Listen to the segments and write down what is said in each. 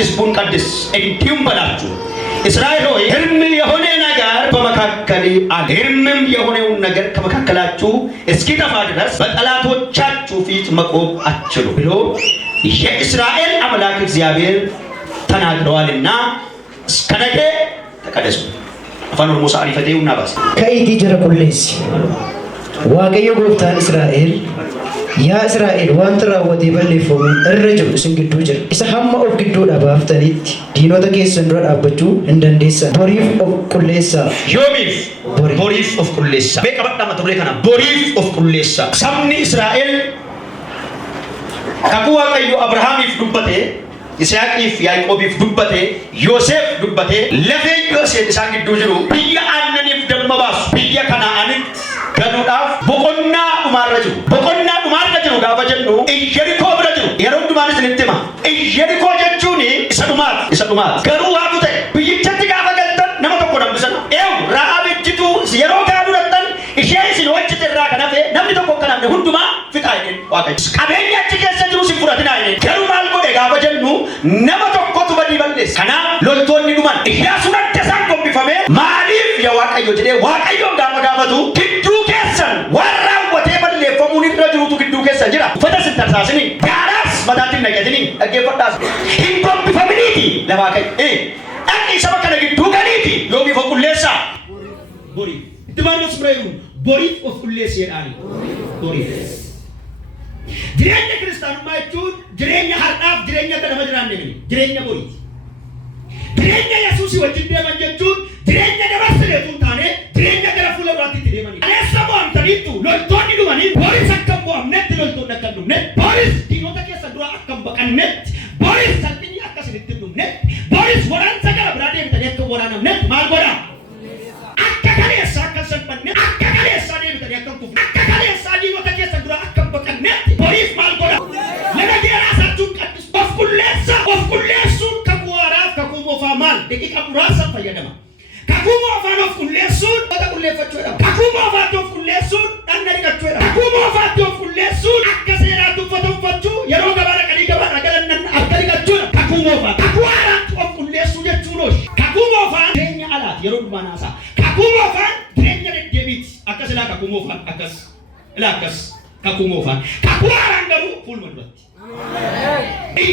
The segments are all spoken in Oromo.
ሕዝቡን ቀድስ እንዲሁም በላችሁ እስራኤል ሆይ ሕልም የሆነ ነገር በመካከል አለ። ሕልምም የሆነውን ነገር ከመካከላችሁ እስኪጠፋ ድረስ በጠላቶቻችሁ ፊት መቆም አትችሉ ብሎ የእስራኤል አምላክ እግዚአብሔር ተናግረዋልና እስከ ነገ ተቀደሱ። አፋን ኦሮሞ ሳሪፈቴውና ባስ ከኢቲ ጀረቁሌስ ዋቀዮ ጎፍታን እስራኤል ያ እስራኤል ዋንት ራወቴ በሌፎሙ እረጅም ስንግዱ ጅር isa hamma of gidduudha baaftanitti diinota keessan dura dhaabbachuu hin dandeessan. Boriif of qulleessaa. Yoomiif boriif of qulleessaa. Beeka badhaa mata duree kana boriif of qulleessaa. Sabni Israa'el kakuu Waaqayyo Abrahaamiif dubbate, Yisihaaqiif Yaaqoobiif dubbate, Yoosef dubbate, lafee Yoosef isaan gidduu jiru biyya aannaniif damma baasu biyya Kanaanitti galuudhaaf boqonnaa dhumaarra jiru. Boqonnaa dhumaarra jiru gaafa jennu Iyyerikoo bira jiru. Yeroo hundumaanis isinitti hima. Iyyerikoo jechuun isa dhumaati. Garuu haa ta'e biyyichatti gaafa galtan nama tokko nambisan. Rahaab ejjituu yeroo gaaduu dhattan ishee isin hojjete irraa kan hafe namni tokko akka namne hundumaa fixaa jedheen Waaqayyo. Qabeenya achi keessa jiru si fudhatinaa jedheen. Garuu maal godhe gaafa jennu nama tokkotu badii balleesse. Kanaaf loltoonni dhuman. Iyyaasuun adda isaan gombifame maaliif yaa Waaqayyo jedhee Waaqayyoon gaafa gaafatu gidduu keessan waan raawwatee balleeffamuun irra jirutu gidduu keessan jira. Uffata sin tarsaasini gaaraas mataatiin naqatini dhaggeeffadhaas hin gombifaminiiti lafaa ka'e. Dhaqni saba kana gidduu galiiti yoomiif of qulleessaa. Boriif itti maal bira jiru boriif of qulleessi jedhaani. Boriif jireenya kiristaanummaa jechuun jireenya har'aaf jireenya akka nama jiraanne miti jireenya boriiti. Jireenya Yesuusii wajjin deeman jechuun jireenya dabarsineetu hin taane jireenya gara fuula duraatti itti deemanii. Aleessa mo'amtaniittu loltoonni dhumanii Boris akka mo'amnetti loltoonni akka hin dhumnetti Boris diinota keessa dura akka hin baqannetti Boris salphinni akka isinitti hin dhumnetti Boris waraansa gara biraa deebitanii akka waraanamnetti maal godhaa? Akka kaleessaa akka hin salphanne akka kaleessaa deebitanii akka hin kufne akka kaleessaa diinota keessa dura akka hin baqannetti Boris maal godhaa? Nama geeraa sattuun qaddis of qulleessuun kakuu haaraaf kakuu moofaa maal daqiiqa muraasaan fayyadama. Kakuu moofaan of qulleessuun wata qulleeffachuu jedhama. Kakuu moofaatti of qulleessuun dhanna dhiqachuu jedhama. Kakuu moofaatti of qulleessuun akka seeraatti uffata uffachuu yeroo gabaa dhaqanii gabaadhaa galan akka dhiqachuudha. Kakuu moofaa. Kakuu haaraatti of qulleessuu jechuun oshi. Kakuu moofaan jireenya alaati yeroo dhumaa naasaa. Kakuu moofaan jireenya deddeebiiti. Akka silaa kakuu moofaan akkas. Ilaa akkas. Kakuu moofaan. Kakuu haaraan garuu fuuluma duratti.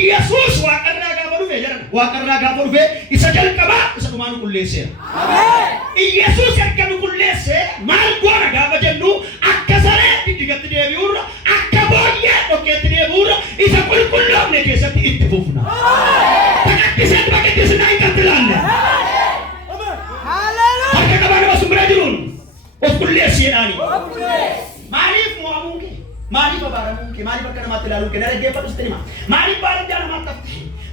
Yesuus waaqarraa gaafa dhufe jedhama. Waaqarraa gaafa dhufe isa jalqabaa isa dhumaa nu qulleesseera. Yesuus erga nu qulleessee maal goona gaafa jennu akka saree diddigatti deebi'uurra akka booyyee dhokkeetti deebi'uurra isa qulqulloofne keessatti itti fufna. Baqaddisnaa hin qattilaalle. Harka qabaa nama sun bira jiruun of qulleessi jedhaani. Maaliif mo'amuun kee? Maaliif abaaramuun kee? Maaliif akka namaatti ilaaluun kee? Na dhaggeeffadhu sitti hima. Maaliif baadiyyaa namaatti hafte?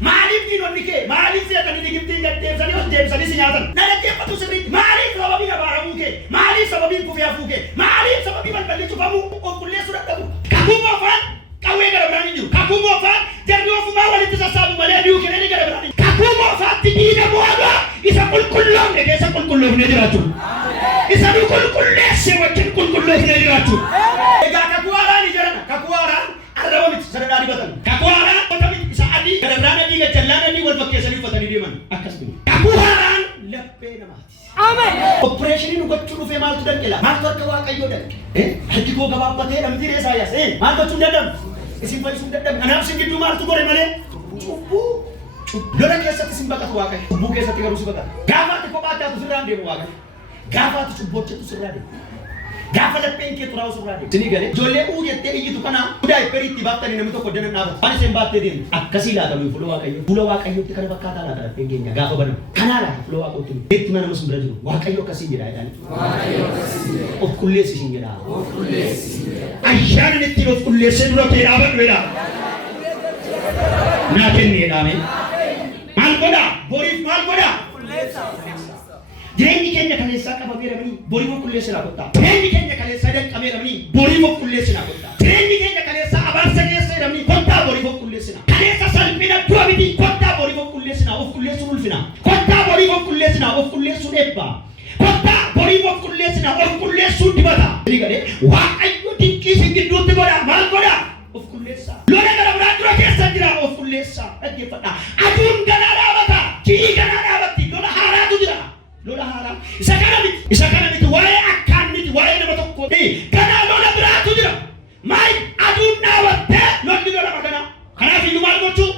Maaliif diinonni kee? Maaliif seetanii Gibxiin gaddeebisanii ol deebisanii si nyaatan? Na dhaggeeffadhu sirriitti. Maaliif sababiin abaaramuu kee? Maaliif sababiin kufee hafuu kee? Maaliif sababii balballi cufamuu of qulleessuu dadhabu? Kakuu moofaan qawwee gara biraan hin jiru. Kakuu moofaan jarri ofumaa walitti sassaabu malee dhiyuu kennanii gara biraan hin jiru. Kakuu moofaatti diina mo'amaa isa qulqulloofne keessa qulqulloofne jiraatu. Isa nu qulqulleesse wajjin qulqulloofne jiraatu. Egaa kakuu haaraan ijaarana. Kakuu haaraan arraba miti sadarkaa dibatan. Kakuu haaraan wanta miti isa adii gadarraan adii gajjallaan adii wal fakkeessanii uffatanii deeman akkas kun. Kakuu haaraan laphee namaati. Ameen. Opereeshinii nu gochuu dhufee maaltu danqila? Maaltu akka Waaqayyoo danqe? Harki koo gabaabbatee dhamdii reessaa yaas. Maal gochuun dadhabu? Isin fayyisuun dadhabu. Kanaaf isin gidduu maaltu gore malee? Cubbuu. Lola keessatti isin baqatu Waaqayyo. Cubbuu keessatti garuu si baqata. Gaafa ati kophaa taatu sirraan deemu Waaqayyo. Gaafa ati cubboochetu sirraa deemu. Gaafa lapheen kee xuraa'u sirraa deemu. Isinii galee ijoollee jettee iyyitu kana mudaa ipperiitti baaftanii namni tokko danan dhaabata. Waan isin baattee deemu akkasii laatamu fuula Waaqayyo. Fuula Waaqayyootti kana fakkaataa laata lapheen keenya gaafa banamu. Kanaa laata fuula Waaqayyootti. Beekti mana nama sun bira jiru. Waaqayyo akkasii jedha jedhani. Waaqayyo akkasii jedha. Of qulleessi isin jedha. Of qulleessi isin jedha. Ayyaana ittiin of qulleessee dura kee dhaabadhu jedha. Naa kenni jedhame. Maal godha? Boriif maal godha? Jireenyi keenya kaleessaa qabameeramanii boriif of qulleessinaa kottaa. Jireenyi keenya kaleessaa danqameeramanii boriif of qulleessinaa kottaa. Jireenyi keenya kaleessaa abaarsa keessa jedhamanii kottaa boriif of qulleessinaa. Kaleessa salphina du'a miti kottaa boriif of qulleessinaa. Of qulleessuun ulfinaa. Kottaa boriif of qulleessinaa. Of qulleessuun eebbaa. Kottaa boriif of qulleessinaa. Of qulleessuun dibata. Waaqayyo dinqii isin gidduutti godha. Maal godha? Of qulleessaa. Lola gara biraa dura keessa jira. Of qulleessaa. Dhaggeeffadhaa. Aduun ganaa diigana dhaabatti lola haaraatu jira. Lola haaraa isa kana miti waa'ee akkaan miti waa'ee nama tokko ganaa lola biraatu jira. Maal aduun dhaabattee lolli lola magana. Kanaaf iyyuu maal gochuu?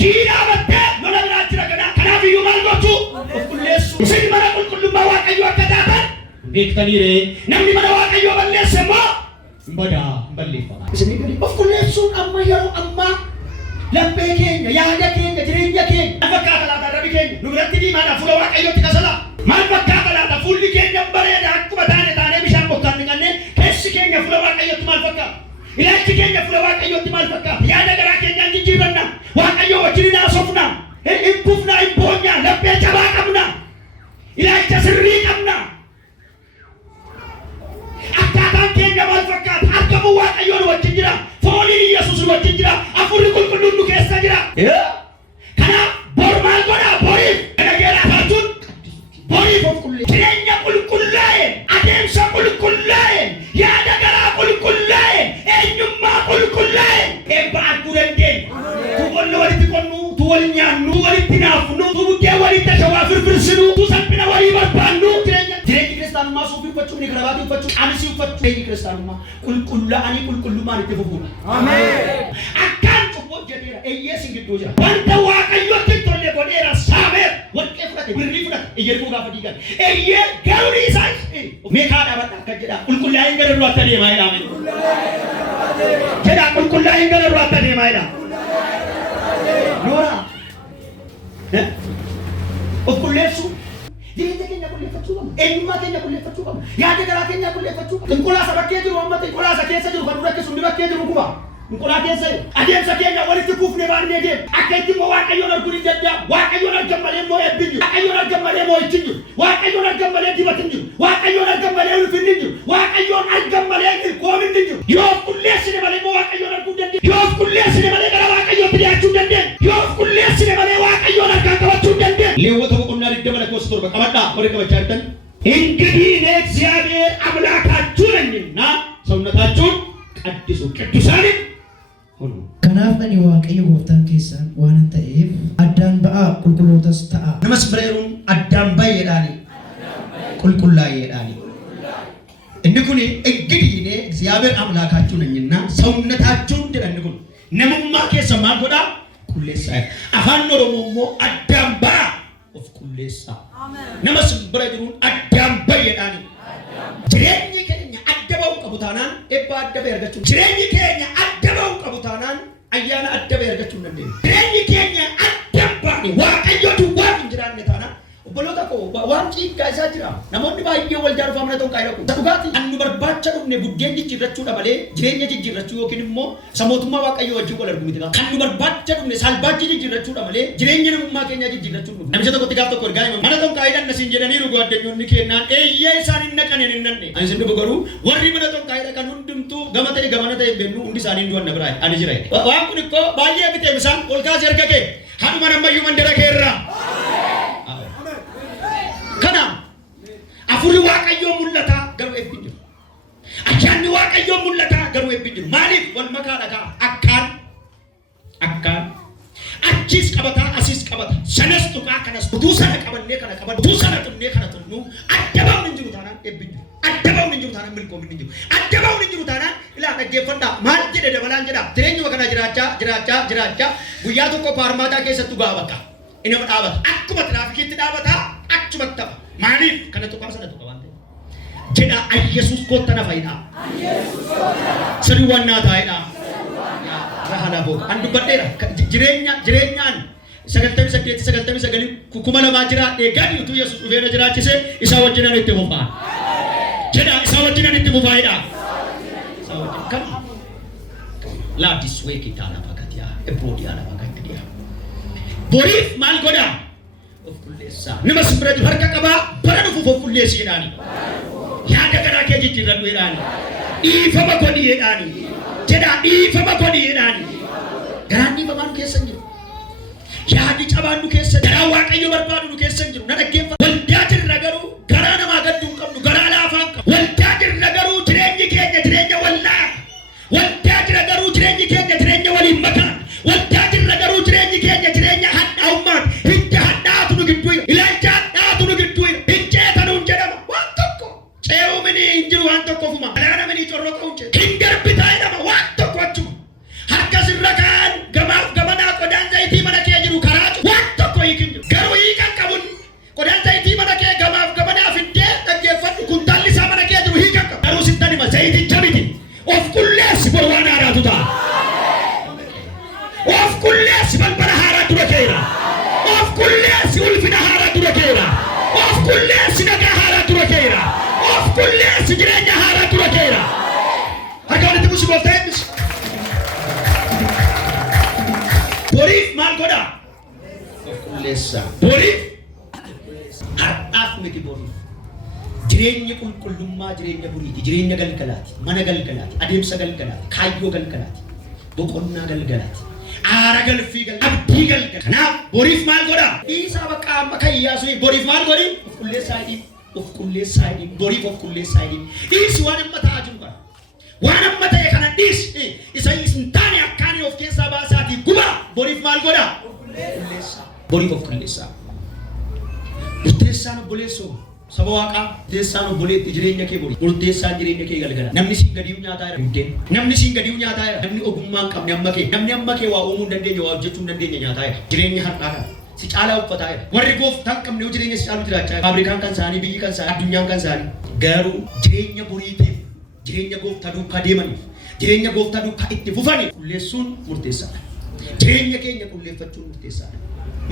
Jii dhaabattee lola biraa jira ganaa. Kanaaf iyyuu maal gochuu? Of qulleessu. Isin mana qulqullummaa Waaqayyoo akka taatan beektaniiree namni mana Waaqayyoo balleesse immoo badaa balleeffama. Isin of qulleessuun amma yeroo ammaa laphee keenya yaada keenya jireenya keenya fakkaata laata rabbi keenya nu biratti diimaadhaan fuula Waaqayyootti kasala. Maal fakkaata laata fuulli keenya bareeda akkuma taanee bishaan bokkaan dhiqannee keessi keenya fuula Waaqayyootti maal fakkaata? Ilaalchi keenya fuula Waaqayyootti maal fakkaata? Yaada garaa keenyaan jijjiiranna Waaqayyoo wajjin haasofna hin kufna hin boonyaa laphee jabaa qabna ilaalcha sirrii qabna. Akkaataan keenya maal fakkaata? Argamu Waaqayyoon wajjin jira. Fooliin Yesuus wajjin jira. Afurri qulqulluun nu keessa jira. Kanaaf bor maal godhaa? Boriif garageeraa taatuun boriif of qulleessu. Jireenya qulqullaa'een, adeemsa qulqullaa'een, yaada garaa qulqullaa'een, eenyummaa qulqullaa'een eebba arguu dandeenya. Tu walla walitti qonnu, tu wal nyaannu, tu walitti naafnu, tu buddeen walitti shawaa firfirsinu, tu salphina walii barbaannu. Jireenyi kiristaanummaa suufii uffachuu, ni karabaatii uffachuu, qamisii uffachuu. Jireenyi kiristaanummaa qulqullaa'anii qulqullummaan itti fufuudha. Ameen. Akkaan cubboo jedheera eeyyee sin gidduu jira. Wanta Waaqayyootti hin tolle godheera saameera. Warqee fudhate, birrii fudhate, ejerkuu gaafa diigan. Eeyyee garuu isaa meeqaa dhaabadha akka jedha. Qulqullaa'een gara duraatti adeemaa jedha. Jedha qulqullaa'een gara duraatti adeemaa jedha. Noora. Of qulleessuu. Jireenya keenya qulleeffachuu qabna. Eenyummaa keenya qulleeffachuu qabna. Yaada garaa keenya qulleeffachuu qabna. Qulqullaasa bakkee jiru amma qulqullaasa keessa jiru kan duratti sun bakkee jiru kuba. Qulqullaa keessa jiru. Adeemsa keenya walitti kuufnee baannee deemu. Akka itti immoo Waaqayyoon arguu ni danda'a. Waaqayyoon argan malee immoo eebbiin jiru. Waaqayyoon argan malee immoo ittiin jiru. Waaqayyoon argan malee dibatiin jiru. Waaqayyoon argan malee ulfinni jiru. Waaqayyoon argan malee ilkoomin jiru. Yoo qulleessine malee immoo Waaqayyoon arguu dandeenya. Yoo qulleessine malee gara Waaqayyootti dhiyaachuu dandeenya. Yoo qulleessine malee Waaqayyoon argan qabachuu dandeenya. Leewwata boqonnaa 27 ቀመጣ ወደ ከበቻርተን እንግዲህ እኔ እግዚአብሔር አምላካችሁ ነኝና ሰውነታችሁን ቀድሱ ቅዱሳን ሁኑ። Kanaaf ani Waaqayyo gooftaan keessan waan ta'eef addaan ba'aa qulqullootas ta'a. Namas bireeruun addaan baay'eedhaani qulqullaa'eedhaani. Inni kun እንግዲህ እኔ እግዚአብሔር አምላካችሁ ነኝና ሰውነታችሁን jedhan kun namummaa keessa maal godhaa? Qulleessaa. Afaan Oromoo immoo addaan ba'aa of qulleessaa. Nama simbira jiruun addaan baay'eedhaani. Jireenyi keenya adda ba'uu qabu taanaan eebba adda ba'e argachuu. Jireenyi keenya adda ba'uu qabu taanaan ayyaana adda ba'e argachuu hin dandeenyu. Jireenyi keenya adda baane Waaqayyo duwwaa hin jiraanne taanaan obboloota koo waan xiqqaa isaa jira. Namoonni baay'ee wal jaaruuf amana ta'uu qaayidha. Dhugaatii annu barbaacha dhufne buddeen jijjiirrachuudha malee jireenya jijjiirrachuu yookiin immoo samootummaa Waaqayyo wajjin wal arguu miti. Kan nu barbaacha dhufne salphaachi jijjiirrachuudha malee jireenya namummaa keenya jijjiirrachuu dhufu. Namicha tokkotti gaaf tokko ergaa hima. Mana ta'uu qaayidhaan nasiin jedhaniiru addunyoonni kennaan eeyyee isaan hin naqaneen hin nanne. Ani sin dhufu garuu warri mana ta'uu qaayidha kan hundumtuu gama ta'e gamana ta'e bennu hundi isaanii hin du'anna biraa ani jira. Waan kun ikkoo baay'ee bitee isaan ol kaasee erga kee hanuma nammayyuu mandara keerraa. Kana afurri Waaqayyoo mul'ata garuu eebbiin jiru. Ayyaanni Waaqayyoo mul'ata garuu eebbiin jiru. Maaliif wal makaa dhagaa akkaan achis qabata asis qabata sanas tuqaa kanas utuu sana qabannee kana qaban utuu sana tunnee kana tunnu adda bahuun hin jiru taanaan eebbiin jiru. Adda bahuun hin jiru taanaan milkoomin hin jiru. Adda bahuun hin jiru taanaan ilaa dhaggeeffadhaa maal jedhe dabalaan jedha jireenyuma kana jiraachaa guyyaa tokko paarmaataa keessattu gaa bakka inama dhaabata akkuma tiraafikiitti dhaabata achumatti ta'a. Maaliif kana tuqaa sana tuqa waan ta'eef jedha Yesuus kootta na fayyada. Saduu waan naa taa'edha. Rahala boo an dubbadheera jireenyaan 98 kuma lamaa jiraadhee gadi utuu Yesuus dhufee na jiraachise isa wajjin itti fufaa. Jedha isa wajjin itti fufaa'edha. Kan laafis wee kitaana fakkaatiyaa ebboodiyaa nama fakkaatiyaa. Boriif maal godhaa? Of qulleessaa. Nama simbira jiru harka qabaa bara dhufuuf of qulleessi jedhaani. Yaada garaa kee jijjiirradhu jedhaani. Dhiifama godhi jedhaani. Jedhaa dhiifama godhi jedhaani. Garaan dhiifamaa nu keessa hin jiru. Yaadi cabaan nu keessa jiru. Garaa Waaqayyo barbaadu nu keessa hin jiru. Na dhaggeeffatu. Waldaa jirra garuu garaa namaa gadduu hin qabnu. Garaa laafaa hin qabnu. Waldaa jirra garuu jireenyi keenya jireenya wallaa. Waldaa jirra garuu jireenyi keenya jireenya waliin makaa. Waldaa jirra garuu jireenyi keenya jireenya jireenya haaraa dura keera. Harka walitti buusi gooftaa eebbisi. Boriif maal godha? Of qulleessa. Boriif har'aaf miti boriif. Jireenya qulqullummaa jireenya boriiti. Jireenya galgalaati. Mana galgalaati. Adeemsa galgalaati. Kaayyoo galgalaati. Boqonnaa galgalaati. Aara galfii galgala. Abdii galgala. Kanaaf boriif maal godha? Isaa bakka amma kan Iyyaasuu boriif maal godhi? Of qulleessaa jedhi. Of qulleessaa jedhi. Boriif of qulleessaa jedhi. Dhiisi waan amma ta'aa jiru kana. Waan amma ta'e kana dhiisi. Isa hin taane akkaanii of keessaa baasaatii guba. Boriif maal godha? Of qulleessaa. Boriif of qulleessaa. Murteessaan obboleessoo. Saba Waaqaa murteessaan obboleetti jireenya kee bori. Murteessaan jireenya kee galgala. Namni siin gadi'u nyaataa jira. Hindeen. Namni siin gadi'u nyaataa jira. Namni ogummaa hin qabne amma kee. Namni amma kee waa uumuu hin dandeenye waa hojjechuu hin dandeenye nyaataa jira. Jireenya har'aa kana. Si caalaa uffataa jira. Warri gooftaa hin qabne jireenya si caalu jiraachaa jira. Faabirikaan kan isaanii, biyyi kan isaanii, addunyaan kan isaanii. Garuu jireenya boriitiif, jireenya gooftaa duukaa deemaniif, jireenya gooftaa duukaa itti fufaniif qulleessuun murteessaadha. Jireenya keenya qulleeffachuun murteessaadha.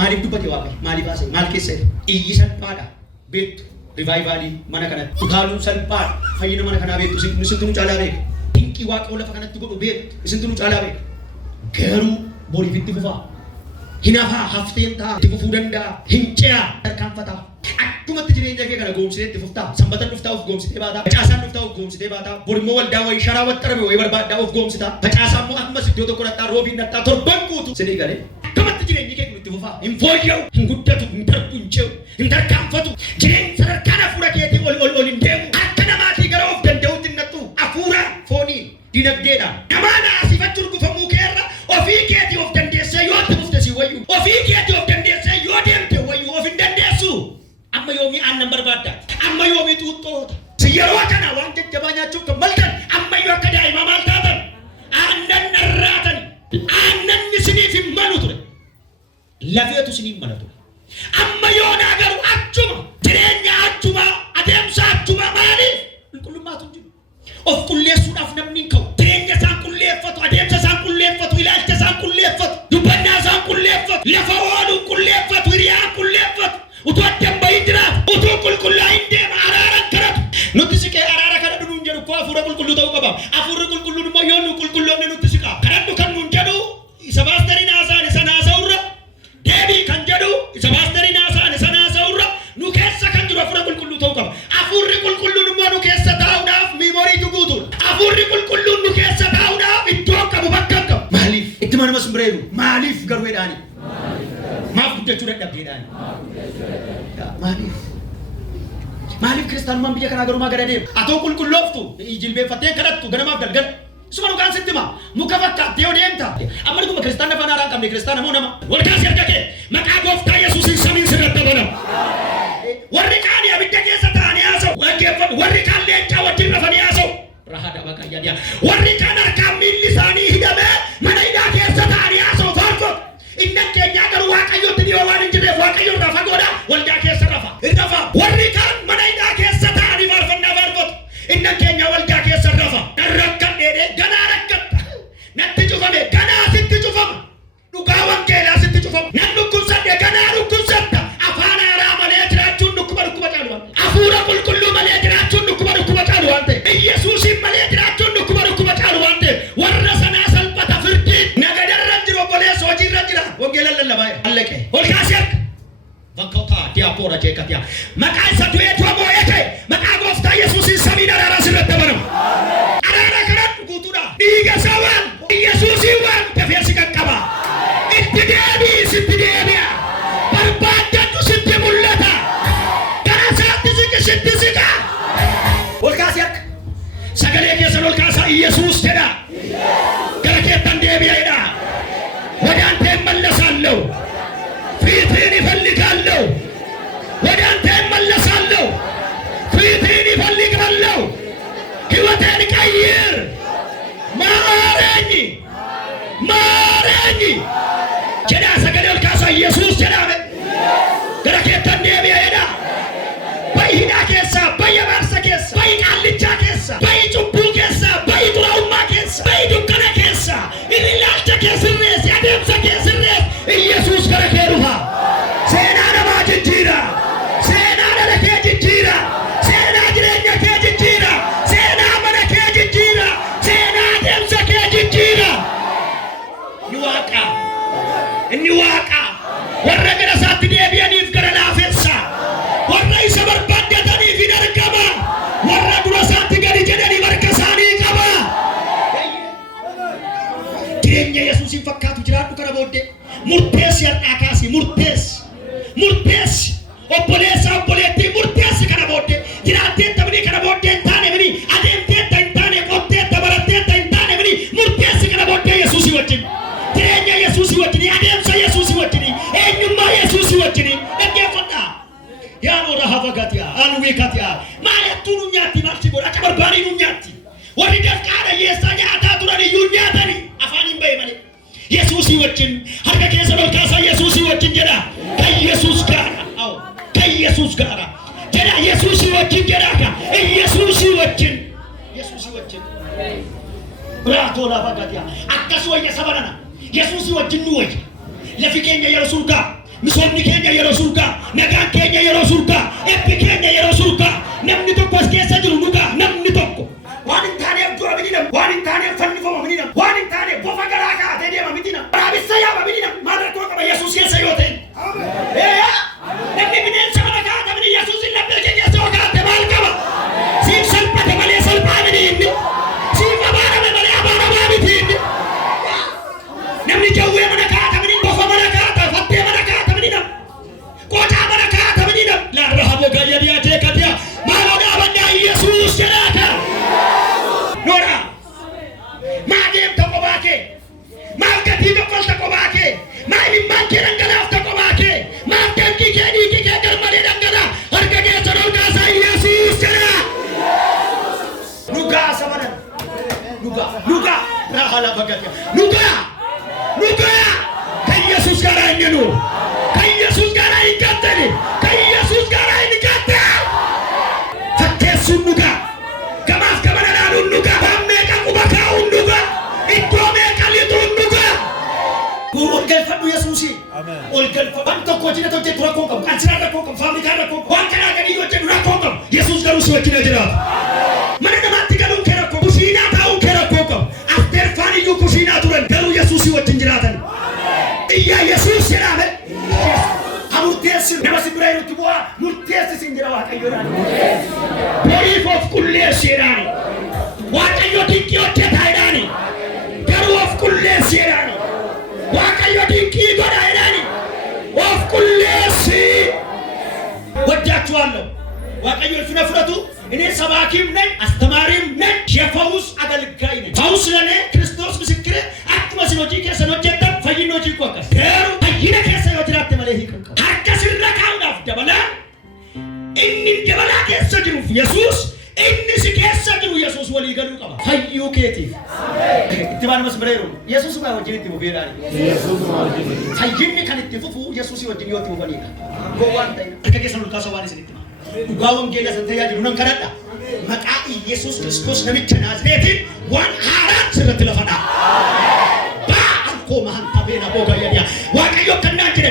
Maaliif dubbate Waaqayyo? Maaliif haasa'e? Maal keessa jira? Iyyi salphaadha. Beektu. Rivaayivalii mana kanatti utaaluun salphaadha. Fayyina mana kanaa beektu isintu nu caalaa beeka. Dinqii Waaqayyo lafa kanatti godhu beektu isintu nu caalaa beeka. Garuu boriif itti fufaa. Hin hafaa hafteen ta'a. Itti fufuu danda'a. Hin ce'aa. Tarkaanfataa. Akkumatti jireenya kee kana goomsitee itti fuftaa. Sanbatan dhuftaa of goomsitee baataa. Facaasaan dhuftaa of goomsitee baataa. Borimmoo waldaa wayii sharaa waxxarame wayii barbaaddaa of goomsitaa. Facaasaan immoo ammas iddoo tokko dhaqxaa roobiin dhaqxaa torban guutu. Sinii galee. Akkumatti jireenyi kee kun itti fufaa. Hin fooyya'u. Hin guddatu. Hin darbu. Hin ce'u. Hin tarkaanfatu. Jireenya sadarkaan hafuura keetii ol hin deemu. Akka namaatii gara of danda'uutti hin naqxu. Hafuura fooniin dinagdeedhaan. Namaa naasifachuun gufamuu keerra ofii keetii of dandeessee yoo itti fufte si wayyu. Ofii keetii of dandeessee yoo deemte wayyu of hin dandeessu. Amma yoomii aannan barbaadda. Amma yoomii xuuxxoota. Si yeroo kana waan jajjabaa nyaachuuf kan malkan amma yoo akka daa'imaa maal taatan? Aannan narraatan. Aannan isiniif hin malu ture. Lafeetu isiniif mala ture. Amma yoo naa garuu achuma jireenya achuma adeemsa achuma maaliif? Qulqullummaatu jiru. Of qulleessuudhaaf namni hin ka'u. Jireenya isaan qulleeffatu, adeemsa isaan qulleeffatu, ilaalcha isaan qulleeffatu, dubbannaa isaan qulleeffatu, lafa ooluu qulleeffatu, hiriyaa qulleeffatu. Utuu addaan bahii jiraatu, utuu qulqullaa'in deema araaran kadhatu. Nutti siqee araara kadhadhu nuun jedhu koo hafuura qulqulluu ta'uu qaba. Hafuurri qulqulluun immoo yoo nu qulqulloofne nutti siqaa. Kadhadhu kan nuun jedhu isa baastariin haasa'an isa naasa'urra. Deebii kan jedhu isa baastariin haasa'an isa naasa'urra. Nu keessa kan jiru hafuura qulqulluu ta'uu qaba. Hafuurri qulqulluun immoo nu keessa taa'uudhaaf miimoriitu guutuudha. Hafuurri qulqulluun nu keessa taa'uudhaaf iddoo qabu bakka qabu. Maaliif? Itti manuma simbireeru. Maaliif garuu jedhaani? Maaf guddachuu dadhabdeedhaani? Maaliif kiristaanummaan biyya kanaa garumaa gada deema? Atoo qulqullooftu jilbeeffattee kadhattu ganamaaf galgala. Suma dhugaan sitti hima. Muka fakkaattee yoo deemta. Amma dhuguma kiristaana afaan haaraa hin qabne kiristaana moo nama? Walkaasii harka kee maqaa gooftaa Yesuusiin samiin sirratti banama. Warri kaan abidda keessa taa'anii haasa'u. Dhaggeeffadhu. Warri kaan leencaa wajjin rafanii haasa'u. Rahaadha Waaqayyaa. Warri kaan harkaan miilli isaanii hidhamee mana hidhaa keessa taa'anii haasa'u faarfatu. Innan keenyaa garuu Waaqayyootti dhiyoo waan hin jirreef Waaqayyo irraa fagoodha waldaa keessa rafa. Rafa. Warri kaan mana hidhaa keessa taa'anii faarfannaa faarfatu. Innan keenya waldaa keessa rafa. Rakkadheedhee ganaa rakkatta. Natti cufame ganaa sitti cufama. Dhugaa wangeelaa sitti cufama. Nan dhukkubsadhe ganaa dhukkubsatta. Afaan haaraa malee jiraachuun dhukkuba caalu waan ta'e. Hafuura qulqulluu malee jiraachuun dhukkuba caalu waan ta'e. Yesuusiin malee jiraachuun dhukkuba caalu waan ta'e. Warra sanaa salphata firdiin nagadarra jiru obboleessa hojiirra jira. Wangeelaan lallabaa allaqee. Ol kaasee akka. Vankautaa diyaapora jeekatia. Maqaa isa du'ee du'a moo'ee ta'e maqaa gooftaa Yesuusiin samiin araaraa sirratti banama. Araara kanatti guutuudha. Dhiiga isaa waan Yesuusii waan dafee si qaqqaba. Itti deebi'i sitti deebi'a. Barbaaddadhu sitti mul'ata. Gara isaatti siqi sitti siqa. Ol kaasee akka. Sagalee keessan ol kaasaa Yesuus jedha. Gara keettan deebi'a jedha. ወደ አንተ እመለሳለሁ ፊትህን እፈልጋለሁ ወደ አንተ እመለሳለሁ ፊትህን እፈልጋለሁ ሕይወቴን ቀይር ማረኝ ጀዳ ሰገደል ካሳ ኢየሱስ ጀዳመ ገረከተን ደቢያ ሄዳ በይዳ ኬሳ በየባርሰ ኬሳ በይቃልቻ ኬሳ በይጩቡ ኬሳ በይጡራውማ ኬሳ በይዱከነ ኬሳ ኢላልተ ኬስሬስ ያደምሰ ኬስሬስ ኢየሱስ ገረከሩሃ ሴና ነማጅ ጂራ ሴና ነረከ ጂራ ሴና ጅረኛ ከ ጂራ inni waaqa warra gara isaatti deebi'aniif gara laafessa warra isa barbaaddataniif hin argama warra dura isaatti gadi jedhanii harka isaanii qaba. Jireenya Yesuusin fakkaatu jiraadhu kana booddee murteessi har'aa kaasii murteessi obboleessa obboleettii murteessi kana booddee jiraattee tabni kana booddee hin taane mini adeemtee hin taane qottee barattee hin taane mini murteessi kana booddee Yesuusi wajjin jireenya Yesuusi wajjin adeemsa Yesuusi wajjin eenyummaa Yesuusi wajjin dhaggeeffadha. Yaa noora hafagatia alwikatia maalattuu nu nyaatti marsi godha akka barbaadii nu nyaatti warri dafqaadha yeessaa nyaataa turan iyyuu nyaatani afaan hin bahe malee Yesuusi wajjin harka keessa ol kaasaa Yesuusi wajjin jedha kan Yesuus gaara kan Yesuus gaara jedha Yesuusi wajjin jedha Yesuusi wajjin Raatoo lafa gatia akkas wayya sabanana Yesuusi wajjin nu wayya lafi keenya yeroo sulkaa misoomni keenya yeroo sulkaa nagaan keenya yeroo sulkaa ebbi keenya yeroo sulkaa namni tokko as keessa jiru nugaa namni tokko waan hin taaneef du'a midina waan hin taaneef fannifama midina waan hin taaneef bofa garaa kaatee deema midina raabissa yaaba midina maal rakkoo qaba Yesuus keessa yoo ta'e namni bineensa mana kaata mini Yesuusin laphee keessa yoo kaate maal qaba siif salphate malee salphaa mini inni siif abaarame malee abaaramaa miti inni namni jawwee mana kaata mini bofa mana kaata fattee mana kaata mini nam qotaa mana kaata mini nam laarra haboo gayyadiyaa teekatia maaloo dhaabandaa Yesuus jedhaaka Nora maa deemta qophaa kee maal gatii tokkolta qophaa kee maal immaan kee dhangalaafta qophaa kee maal dankii kee dhiigii kee garmalee dhangalaa harka keessa ol kaasaa Yesuus jedha nugaa sabanan nugaa rahala bagatia nugaa kan Yesuus garaa hin jennu kan Yesuus garaa hin gattani kan Yesuus garaa hin gatte fakkeessuun nugaa gamaaf gamana laaluun nugaa waan meeqa quba kaa'uun nugaa iddoo meeqa lixuun nugaa ol galfadhu Yesuusi ol galfadhu waan tokko hojii irratti hojjetu rakkoo qabu kan siraa rakkoo qabu faabirikaa rakkoo qabu waan kanaa gadii hojjetu rakkoo qabu Yesuus garuu si wajjin jiraata mana namaatti galuun kee rakkoo kushiinaa taa'uun kee rakkoo qabu afteerfaan iyyuu kushiinaa turan garuu Yesuusi wajjin jiraatan iyyaa Yesuus jedhame murteessi nama si bira irutti bu'aa murteessi sin jira Waaqayyoodhaan boriif of qulleessi jedhaani Waaqayyo dinqii hojjetaa jedhaani garuu of qulleessi jedhaani Waaqayyo dinqii godha jedhaani of qulleessi ወዳችኋለሁ Waaqayyo ulfina fudhatu እኔ ሰባኪም ነኝ አስተማሪም ነኝ የፈውስ አገልጋይ ነኝ ፈውስ ለኔ ክርስቶስ ምስክሬ akkuma isin hojii keessan hojjettan fayyinni hojii koo akkas garuu fayyina keessa yoo jiraatte malee hiikan qabu harka sirra kaa'uudhaaf dabalaa inni dabalaa keessa jiruuf Yesuus inni si keessa jiru Yesuus walii galuu qaba fayyuu keetiif itti baanamas bireeru Yesuus maa wajjin itti fufeedhaan fayyinni kan itti fufu Yesuusii wajjin yoo itti fufanidha gowwaan ta'e harka keessan ol kaasa waan isin itti dhugaa wangeela san tajaajilu nan kadhadha maqaa Yesuus Kiristoos namicha Naazreetiin waan haaraan sirratti lafa dhaa ba'an koo mahan tabeena booga yadiyaa Waaqayyo kannaan jedhe